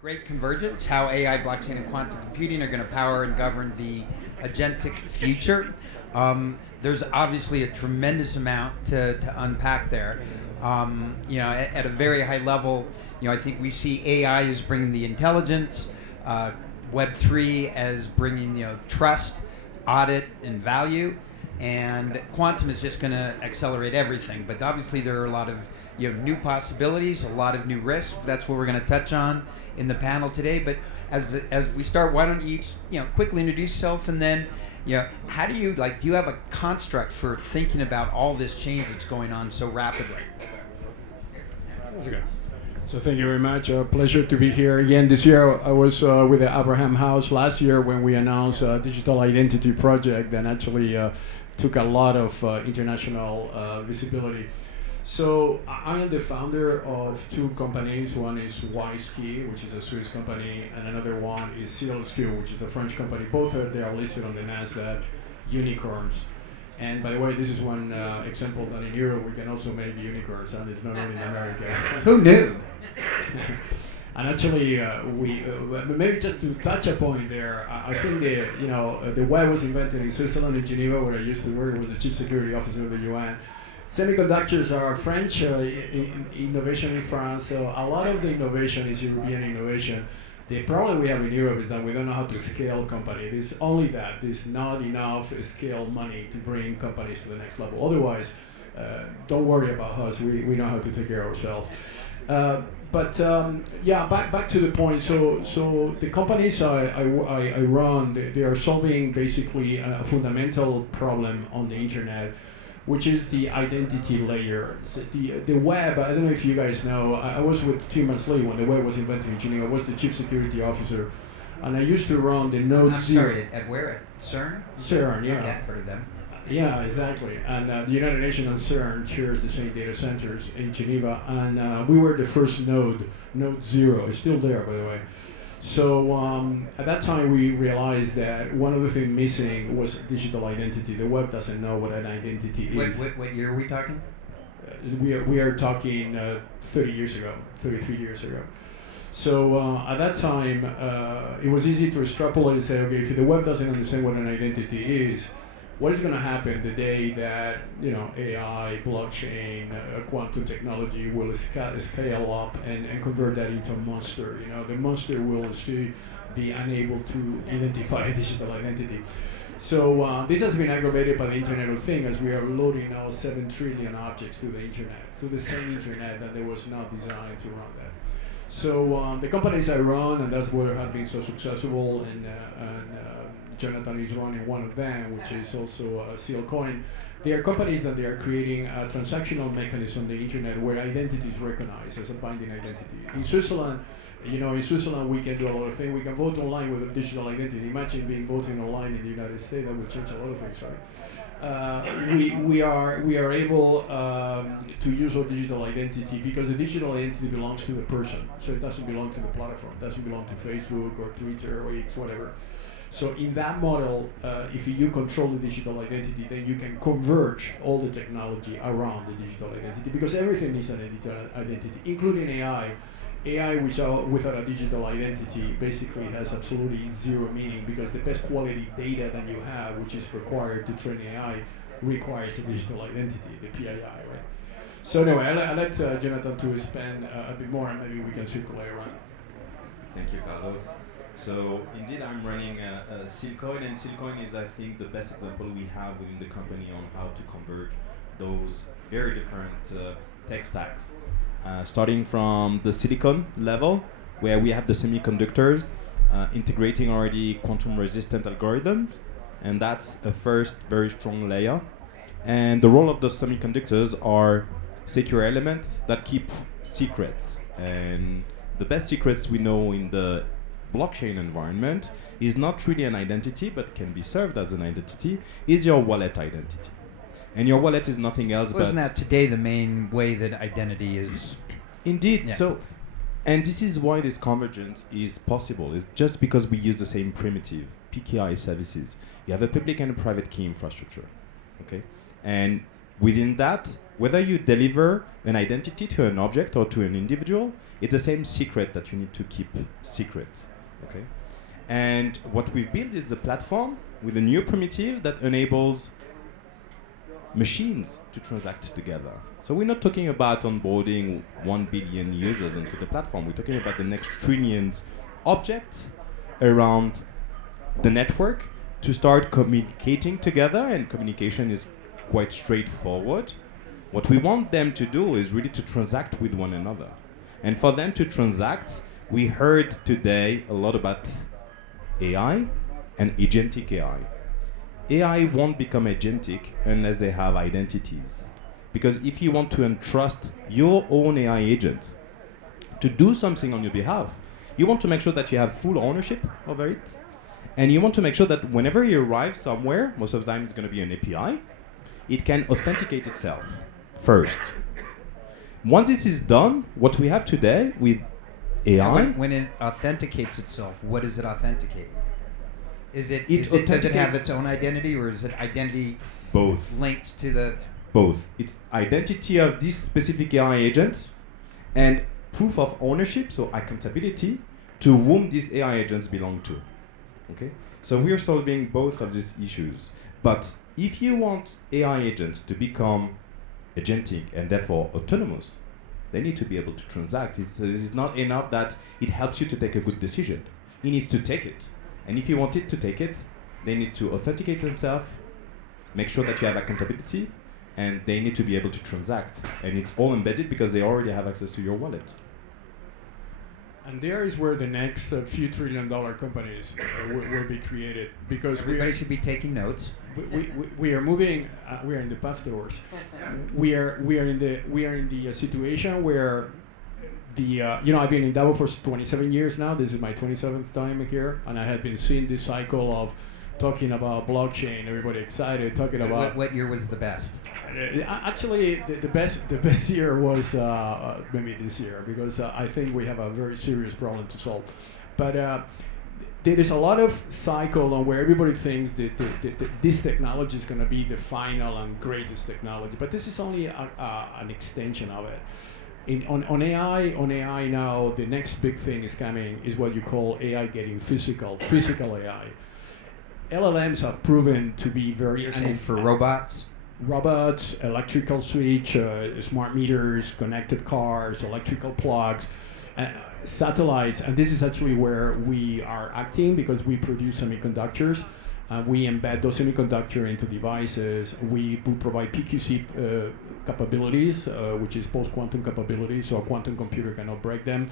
Great Convergence, how AI, blockchain, and quantum computing are going to power and govern the agentic future. There's obviously a tremendous amount to unpack there. At a very high level, I think we see AI as bringing the intelligence, Web3 as bringing, trust, audit, and value, and quantum is just going to accelerate everything. But obviously, there are a lot of new possibilities, a lot of new risks. That's what we're going to touch on in the panel today. But as we start, why don't you each quickly introduce yourself, and then how do you do you have a construct for thinking about all this change that's going on so rapidly? Okay. So thank you very much. Pleasure to be here again this year. I was with the Abraham House last year when we announced a digital identity project that actually took a lot of international visibility. So I am the founder of two companies. One is WiseKey, which is a Swiss company, and another one is SealSQ, which is a French company. Both they are listed on the NASDAQ, unicorns. And by the way, this is one example that in Europe we can also make unicorns, and it's not only in America. Who knew? And actually, we maybe just to touch a point there, I think the web was invented in Switzerland, in Geneva, where I used to work. I was the chief security officer of the UN. Semiconductors are French innovation in France, so a lot of the innovation is European innovation. The problem we have in Europe is that we don't know how to scale companies. There's only that. There's not enough scale money to bring companies to the next level. Otherwise, don't worry about us. We know how to take care of ourselves. Back to the point. So the companies I run, they are solving basically a fundamental problem on the internet, which is the identity layer. So the web, I don't know if you guys know, I was with Tim Berners-Lee when the web was invented in Geneva. I was the chief security officer, and I used to run the Node I'm Zero. sorry, at where? At CERN? CERN, yeah. Okay, I've heard of them. Yeah, exactly. And the United Nations and CERN shares the same data centers in Geneva, and we were the first Node Zero. It's still there, by the way. So at that time, we realized that one of the things missing was digital identity. The web doesn't know what an identity is. What year are we talking? We are talking 33 years ago. So at that time, it was easy to extrapolate and say, okay, if the web doesn't understand what an identity is, what is going to happen the day that AI, blockchain, quantum technology will scale up and convert that into a monster? The monster will still be unable to identify a digital identity. So this has been aggravated by the Internet of Things, as we are loading now 7 trillion objects to the Internet, to the same Internet that was not designed to run that. So the companies I run, and that's where I've been so successful, and Jonathan is running one of them, which is also SealCoin. They are companies that they are creating a transactional mechanism on the internet where identity is recognized as a binding identity. In Switzerland, we can do a lot of things. We can vote online with a digital identity. Imagine being voting online in the United States. That would change a lot of things, right? We are able to use our digital identity because the digital identity belongs to the person. So it doesn't belong to the platform. It doesn't belong to Facebook or Twitter or X, whatever. So in that model, if you control the digital identity, then you can converge all the technology around the digital identity, because everything is an identity, including AI. AI without a digital identity basically has absolutely zero meaning, because the best quality data that you have, which is required to train AI, requires a digital identity, the PII, right? So anyway, I'll let Jonathan to expand a bit more, and maybe we can circulate around. Thank you, Carlos. So indeed, I'm running SealCoin, and SealCoin is, I think, the best example we have within the company on how to converge those very different tech stacks. Starting from the silicon level, where we have the semiconductors integrating already quantum-resistant algorithms, and that's a first very strong layer. And the role of the semiconductors are secure elements that keep secrets. And the best secrets we know in the blockchain environment is not really an identity, but can be served as an identity, is your wallet identity. And your wallet is nothing else but... Isn't that today the main way that identity is... Indeed. Yeah. So, and this is why this convergence is possible. It's just because we use the same primitive PKI services. You have a public and a private key infrastructure, okay? And within that, whether you deliver an identity to an object or to an individual, it's the same secret that you need to keep secret. Okay? And what we've built is a platform with a new primitive that enables machines to transact together. So we're not talking about onboarding 1 billion users into the platform. We're talking about the next trillions objects around the network to start communicating together, and communication is quite straightforward. What we want them to do is really to transact with one another. And for them to transact, we heard today a lot about AI and agentic AI. AI won't become agentic unless they have identities. Because if you want to entrust your own AI agent to do something on your behalf, you want to make sure that you have full ownership over it. And you want to make sure that whenever you arrive somewhere, most of the time it's going to be an API, it can authenticate itself first. Once this is done, what we have today with AI... When it authenticates itself, what is it authenticating? Does it have its own identity, or is it identity both linked to the... Both. It's identity of this specific AI agent and proof of ownership, so accountability, to whom these AI agents belong to. Okay? So we are solving both of these issues. But if you want AI agents to become agentic and therefore autonomous, they need to be able to transact. It's not enough that it helps you to take a good decision. It needs to take it. And if you want it to take it, they need to authenticate themselves, make sure that you have accountability, and they need to be able to transact. And it's all embedded because they already have access to your wallet. And there is where the next few $1 trillion companies will be created, because everybody should be taking notes. We are moving. We are in the path towards. We are in the situation where I've been in Davos for 27 years now. This is my 27th time here, and I have been seeing this cycle of talking about blockchain. Everybody excited, talking about. What year was the best? Actually, the best year was maybe this year, because I think we have a very serious problem to solve. But there's a lot of cycle on where everybody thinks that this technology is going to be the final and greatest technology, but this is only an extension of it. On AI now, the next big thing is coming is what you call AI getting physical AI. LLMs have proven to be very... You're saying for robots? Robots, electrical switch, smart meters, connected cars, electrical plugs, satellites, and this is actually where we are acting, because we produce semiconductors. We embed those semiconductors into devices. We provide PQC capabilities, which is post-quantum capabilities, so a quantum computer cannot break them.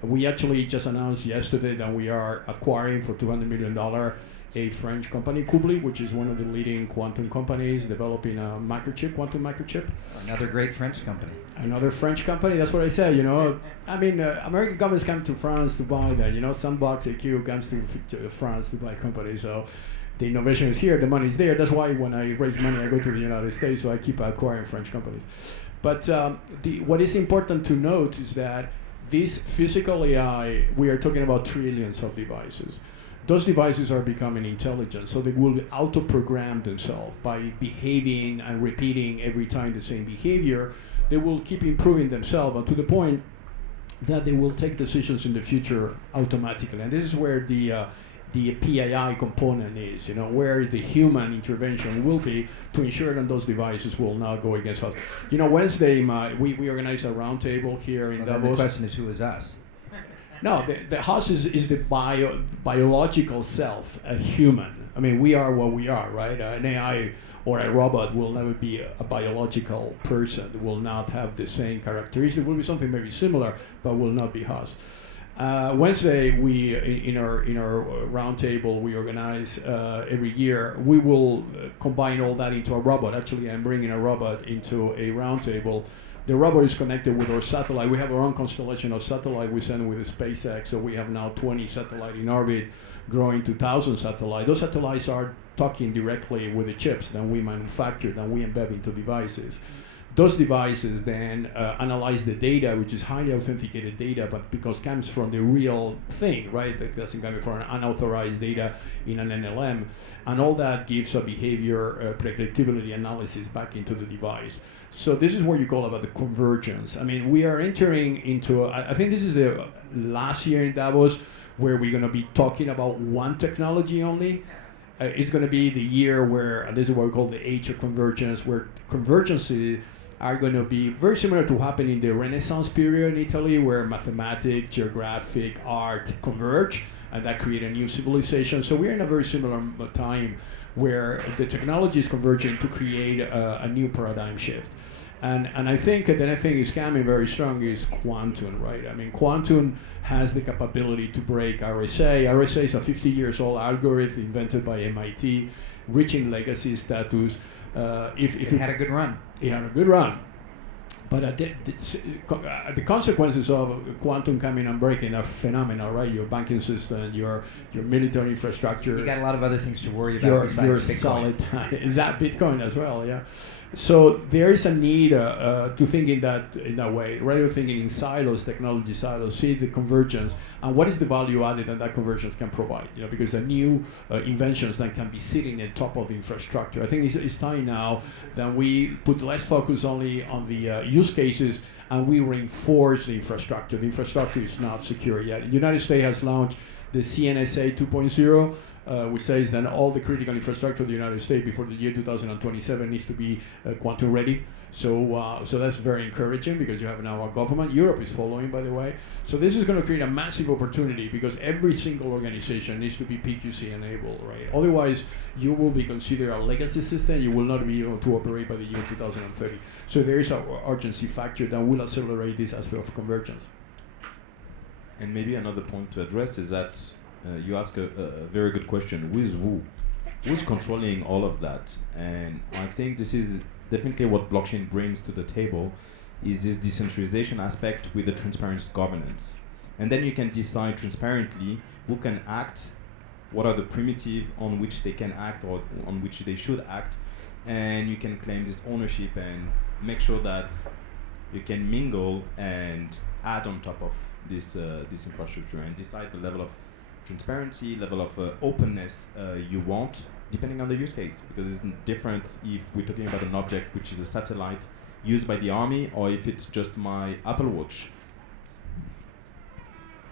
We actually just announced yesterday that we are acquiring for $200 million a French company, Kubli, which is one of the leading quantum companies developing a microchip, quantum microchip. Another great French company. Another French company, that's what I say, American companies come to France to buy that, Sandbox AQ comes to France to buy companies, so the innovation is here, the money is there. That's why when I raise money, I go to the United States, so I keep acquiring French companies. But what is important to note is that this physical AI, we are talking about trillions of devices. Those devices are becoming intelligent, so they will auto-program themselves by behaving and repeating every time the same behavior. They will keep improving themselves, and to the point that they will take decisions in the future automatically. And this is where the PAI component is, where the human intervention will be to ensure that those devices will not go against us. Wednesday, we organized a roundtable here in Davos. The question is, who is us? No, the house is the biological self, a human. I mean, we are what we are, right? An AI or a robot will never be a biological person. It will not have the same characteristics. It will be something maybe similar, but will not be us. Wednesday, we in our roundtable we organize every year. We will combine all that into a robot. Actually, I'm bringing a robot into a roundtable. The robot is connected with our satellite. We have our own constellation of satellite we send with SpaceX, so we have now 20 satellites in orbit, growing to 1,000 satellites. Those satellites are talking directly with the chips that we manufacture, that we embed into devices. Those devices then analyze the data, which is highly authenticated data, but because comes from the real thing, right? That doesn't come from unauthorized data in an NLM, and all that gives a behavior predictability analysis back into the device. So this is what you call about the convergence. I mean, we are entering into, I think this is the last year in Davos where we're going to be talking about one technology only. It's going to be the year where, and this is what we call the age of convergence, where convergences are going to be very similar to what happened in the Renaissance period in Italy, where mathematics, geographic, art converge, and that created a new civilization. So we're in a very similar time where the technology is converging to create a new paradigm shift. And I think the next thing is coming very strong is quantum, right? I mean, quantum has the capability to break RSA. RSA is a 50 years old algorithm invented by MIT, reaching legacy status. It had a good run. It had a good run. But the consequences of quantum coming and breaking are phenomenal, right? Your banking system, your military infrastructure. You got a lot of other things to worry about besides your Bitcoin. solid. Is that Bitcoin as well? Yeah. So there is a need to think in that way, rather than thinking in silos, technology silos. See the convergence and what is the value added that convergence can provide. You know, because the new inventions that can be sitting on top of the infrastructure. I think it's time now that we put less focus only on the use cases and we reinforce the infrastructure. The infrastructure is not secure yet. The United States has launched the CNSA 2.0. Which says that all the critical infrastructure of the United States before the year 2027 needs to be quantum ready. So that's very encouraging because you have now a government. Europe is following, by the way. So this is going to create a massive opportunity because every single organization needs to be PQC enabled, right? Otherwise, you will be considered a legacy system. You will not be able to operate by the year 2030. So there is an urgency factor that will accelerate this aspect of convergence. And maybe another point to address is that you ask a very good question. Who is who? Who's controlling all of that? And I think this is definitely what blockchain brings to the table, is this decentralization aspect with the transparent governance. And then you can decide transparently who can act, what are the primitive on which they can act or on which they should act, and you can claim this ownership and make sure that you can mingle and add on top of this infrastructure and decide the level of transparency, level of openness you want, depending on the use case, because it's different if we're talking about an object which is a satellite used by the army or if it's just my Apple Watch.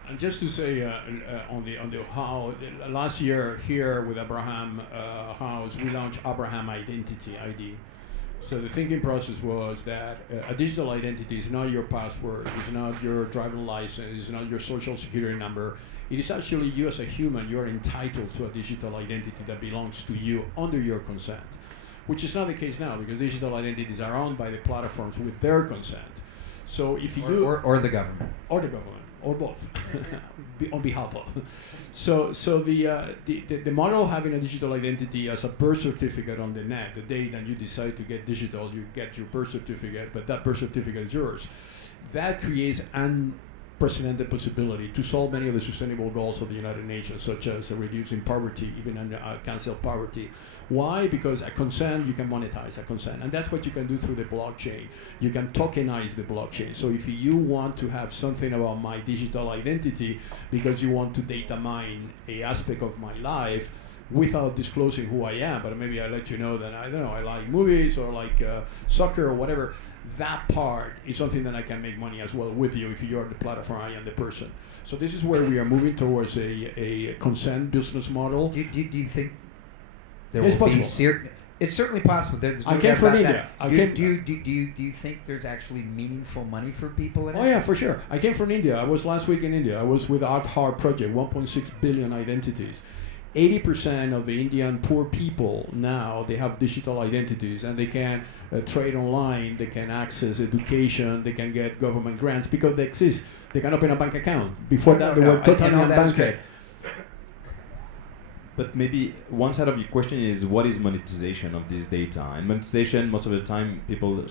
And just to say on the how, last year here with Abraham House, we launched Abraham Identity ID. So the thinking process was that a digital identity is not your password, it's not your driver's license, it's not your social security number. It is actually you as a human, you're entitled to a digital identity that belongs to you under your consent, which is not the case now because digital identities are owned by the platforms with their consent. So if you or the government. Or the government, or both, on behalf of. So the model of having a digital identity as a birth certificate on the net, the day that you decide to get digital, you get your birth certificate, but that birth certificate is yours. That creates unprecedented possibility to solve many of the sustainable goals of the United Nations, such as reducing poverty, even cancel poverty. Why? Because a consent, you can monetize a consent. And that's what you can do through the blockchain. You can tokenize the blockchain. So if you want to have something about my digital identity because you want to data mine a aspect of my life without disclosing who I am, but maybe I let you know that, I don't know, I like movies or like soccer or whatever, that part is something that I can make money as well with you if you're the platform, I am the person. So this is where we are moving towards a consent business model. Do you think there it's will possible. be it's certainly possible. There's no I came doubt from about India. that. Do you think there's actually meaningful money for people in it? Oh yeah, for sure. I came from India. I was last week in India. I was with Aadhaar project, 1.6 billion identities. 80% of the Indian poor people now, they have digital identities and they can trade online, they can access education, they can get government grants because they exist. They can open a bank account. Before that, they were totally unbanked. But maybe one side of your question is what is monetization of this data? And monetization, most of the time, people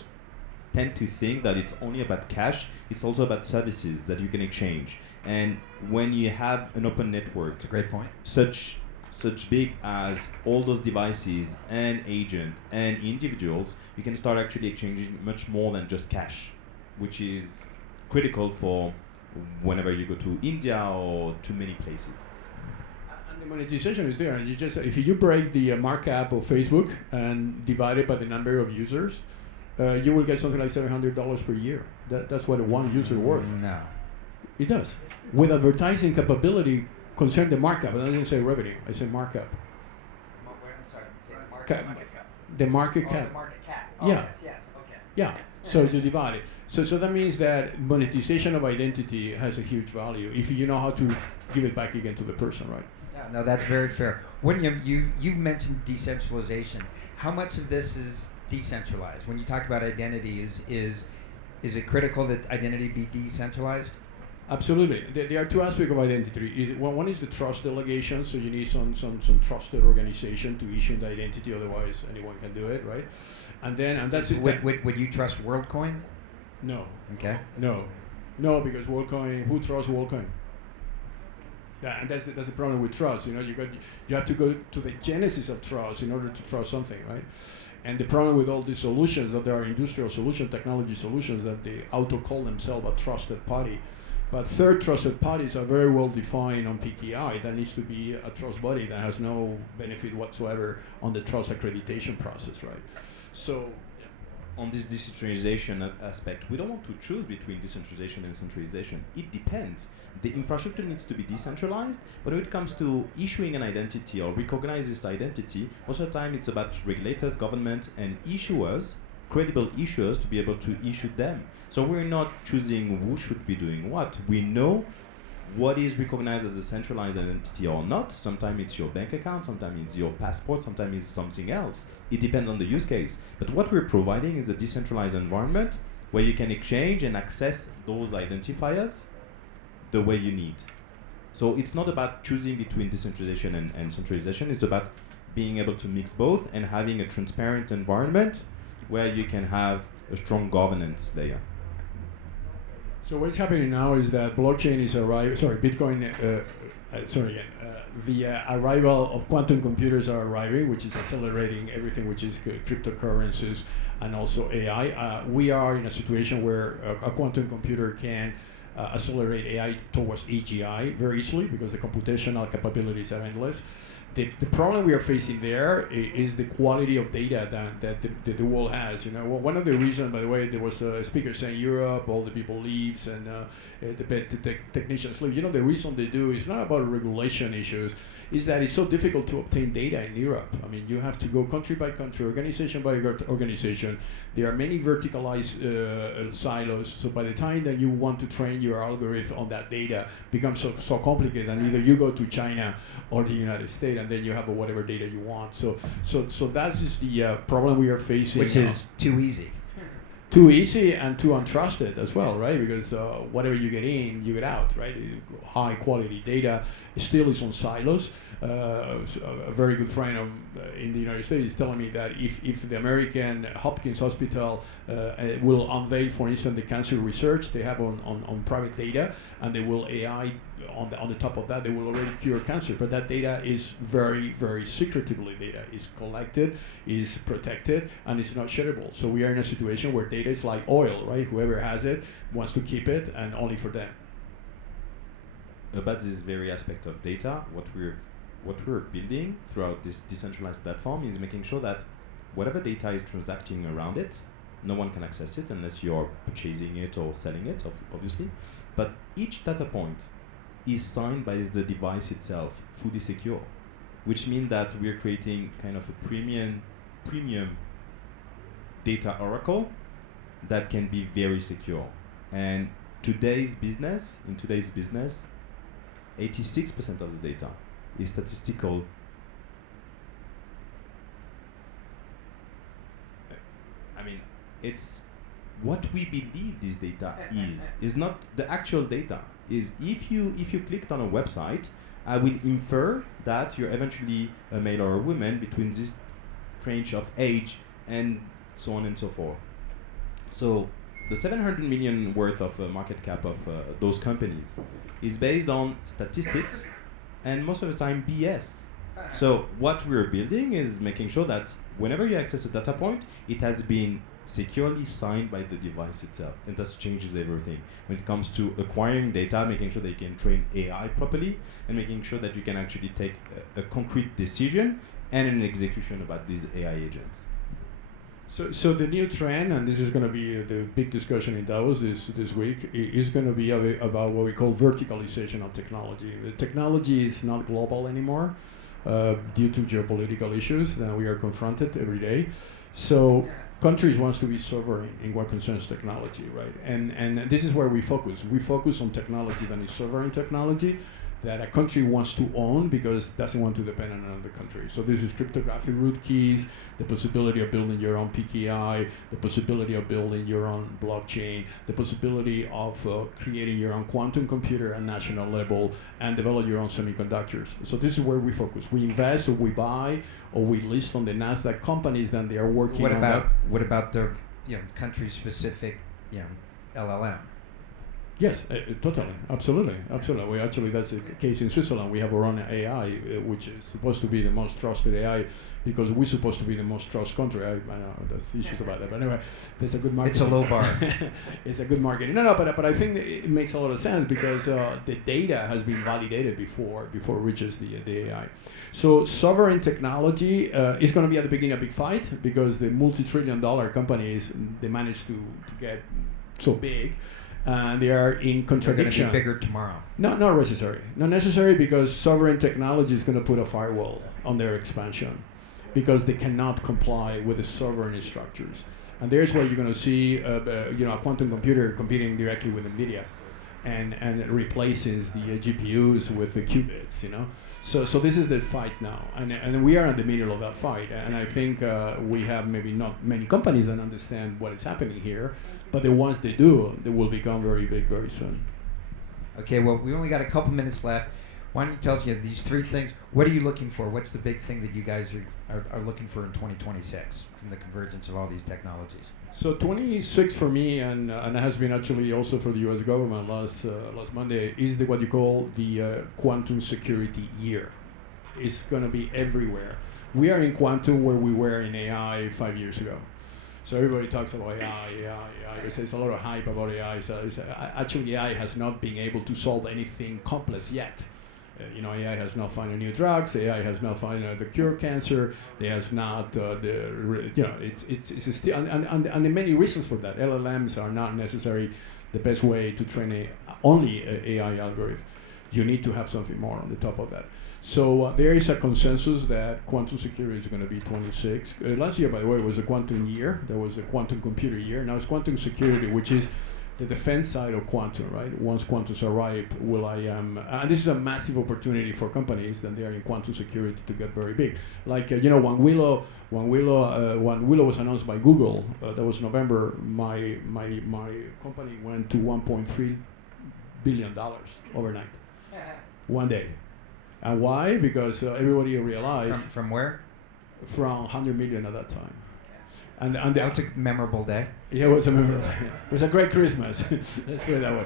tend to think that it's only about cash. It's also about services that you can exchange. And when you have an open network, it's a great point. Such such big as all those devices and agent and individuals, you can start actually exchanging much more than just cash, which is critical for whenever you go to India or to many places. And the monetization is there, and you just if you break the markup of Facebook and divide it by the number of users, you will get something like $700 per year. That's what one user worth. No. It does. With advertising capability, concern the markup. I didn't say revenue. I said markup. I'm sorry. The market cap. The market cap. Yeah. Yes. Okay. Yeah. So you divide it. So that means that monetization of identity has a huge value if you know how to give it back again to the person, right? Yeah, no, that's very fair. When you've mentioned decentralization, how much of this is decentralized? When you talk about identity, is it critical that identity be decentralized? Absolutely. There are two aspects of identity. One is the trust delegation, so you need some trusted organization to issue the identity, otherwise anyone can do it, right? And that's it. Would you trust WorldCoin? No. Okay. No, because WorldCoin, who trusts WorldCoin? Yeah, and that's the problem with trust. You have to go to the genesis of trust in order to trust something, right? And the problem with all these solutions, that there are industrial solutions, technology solutions, that they auto-call themselves a trusted party. But third trusted parties are very well defined on PKI. That needs to be a trust body that has no benefit whatsoever on the trust accreditation process, right? So, On this decentralization aspect, we don't want to choose between decentralization and centralization. It depends. The infrastructure needs to be decentralized, but when it comes to issuing an identity or recognize this identity, most of the time it's about regulators, governments, and issuers, credible issuers, to be able to issue them. So we're not choosing who should be doing what. We know what is recognized as a centralized identity or not. Sometimes it's your bank account, sometimes it's your passport, sometimes it's something else. It depends on the use case. But what we're providing is a decentralized environment where you can exchange and access those identifiers the way you need. So it's not about choosing between decentralization and centralization. It's about being able to mix both and having a transparent environment where you can have a strong governance layer. So what's happening now is that blockchain is Bitcoin, the arrival of quantum computers are arriving, which is accelerating everything, which is cryptocurrencies and also AI. We are in a situation where a quantum computer can accelerate AI towards AGI very easily because the computational capabilities are endless. The problem we are facing there is the quality of data that the world has. One of the reasons, by the way, there was a speaker saying Europe, all the people leaves and the technicians leave. The reason they do is not about regulation issues. Is that it's so difficult to obtain data in Europe. I mean, you have to go country by country, organization by organization. There are many verticalized silos. So by the time that you want to train your algorithm on that data, becomes so complicated. And either you go to China or the United States, and then you have whatever data you want. So that's just the problem we are facing. Which is too easy. Too easy and too untrusted as well, right? Because whatever you get in, you get out, right? High quality data still is on silos. A very good friend in the United States is telling me that if the American Hopkins Hospital will unveil, for instance, the cancer research they have on private data, and they will AI on the top of that, they will already cure cancer. But that data is very, very secretively data. It's collected, is protected, and it's not shareable. So we are in a situation where data is like oil, right? Whoever has it wants to keep it, and only for them. About this very aspect of data, what we're building throughout this decentralized platform is making sure that whatever data is transacting around it, no one can access it unless you're purchasing it or selling it, obviously. But each data point is signed by the device itself, fully secure, which means that we're creating kind of a premium data oracle that can be very secure. And in today's business, 86% of the data is statistical. I mean, it's what we believe this data is not the actual data. Is if you clicked on a website, I will infer that you're eventually a male or a woman between this range of age and so on and so forth. So the 700 million worth of market cap of those companies is based on statistics and most of the time BS. So what we're building is making sure that whenever you access a data point, it has been securely signed by the device itself, and that changes everything. When it comes to acquiring data, making sure that you can train AI properly, and making sure that you can actually take a concrete decision and an execution about these AI agents. So the new trend, and this is going to be the big discussion in Davos this week, is going to be about what we call verticalization of technology. The technology is not global anymore due to geopolitical issues that we are confronted every day. So countries wants to be sovereign in what concerns technology, right? And this is where we focus. We focus on technology that is sovereign technology, that a country wants to own because it doesn't want to depend on another country. So this is cryptographic root keys, the possibility of building your own PKI, the possibility of building your own blockchain, the possibility of creating your own quantum computer at national level, and develop your own semiconductors. So this is where we focus. We invest, or we buy, or we list on the NASDAQ companies that they are working on. What about the country-specific LLM? Yes, totally, absolutely. We actually, that's the case in Switzerland. We have our own AI, which is supposed to be the most trusted AI, because we're supposed to be the most trusted country. I know there's issues about that, but anyway, there's a good market. It's a low bar. It's a good market. No, but I think it makes a lot of sense because the data has been validated before it reaches the AI. So sovereign technology is going to be at the beginning a big fight, because the multi-trillion-dollar companies, they managed to get so big. They are in contradiction. They're going to be bigger tomorrow. Not necessary. Not necessary, because sovereign technology is going to put a firewall on their expansion, because they cannot comply with the sovereign structures. And there's where you're going to see a quantum computer competing directly with NVIDIA, and it replaces the GPUs with the qubits. So this is the fight now, and we are in the middle of that fight. And I think we have maybe not many companies that understand what is happening here, but the ones they do, they will become very big very soon. Okay, well, we only got a couple minutes left. Why don't you tell us these three things? What are you looking for? What's the big thing that you guys are looking for in 2026 from the convergence of all these technologies? So 26 for me, and it has been actually also for the U.S. government last Monday, is what you call the quantum security year. It's going to be everywhere. We are in quantum where we were in AI 5 years ago. So everybody talks about AI. There's a lot of hype about AI. So actually, AI has not been able to solve anything complex yet. AI has not found new drugs. AI has not found the cure cancer. It has not it's still and there are many reasons for that. LLMs are not necessarily the best way to train only an AI algorithm. You need to have something more on the top of that. So there is a consensus that quantum security is going to be 26. Last year, by the way, was a quantum year. There was a quantum computer year. Now it's quantum security, which is the defense side of quantum, right? Once quantums are ripe, and this is a massive opportunity for companies that they are in quantum security to get very big. Like when Willow was announced by Google, that was November. My company went to $1.3 billion overnight, one day. And why? Because everybody realized from where? From 100 million at that time. And that was a memorable day. Yeah, it was a memorable day. It was a great Christmas. Let's put it that way.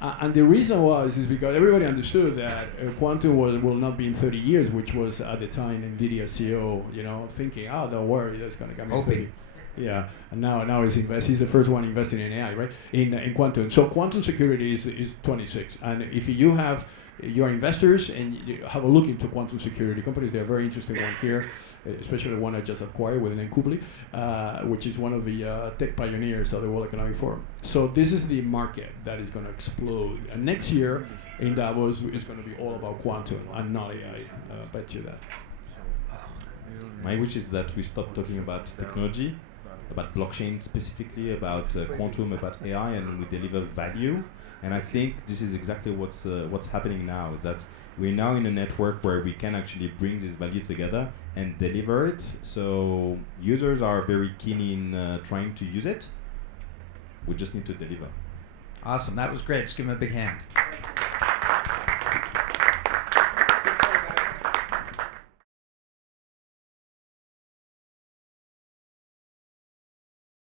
And the reason is because everybody understood that quantum will not be in 30 years, which was at the time NVIDIA CEO, thinking, don't worry, that's going to come in 30. Yeah, and now he's the first one investing in AI, right? In quantum. So quantum security is 26. And if you have your investors and you have a look into quantum security companies, they're a very interesting one here, especially the one I just acquired with an Kubli, which is one of the tech pioneers of the World Economic Forum. So this is the market that is going to explode. And next year in Davos is going to be all about quantum and not AI. Bet you that. My wish is that we stop talking about technology, about blockchain specifically, about quantum, about AI, and we deliver value. And I think this is exactly what's happening now, is that we're now in a network where we can actually bring this value together and deliver it. So users are very keen in trying to use it. We just need to deliver. Awesome. That was great. Just give them a big hand.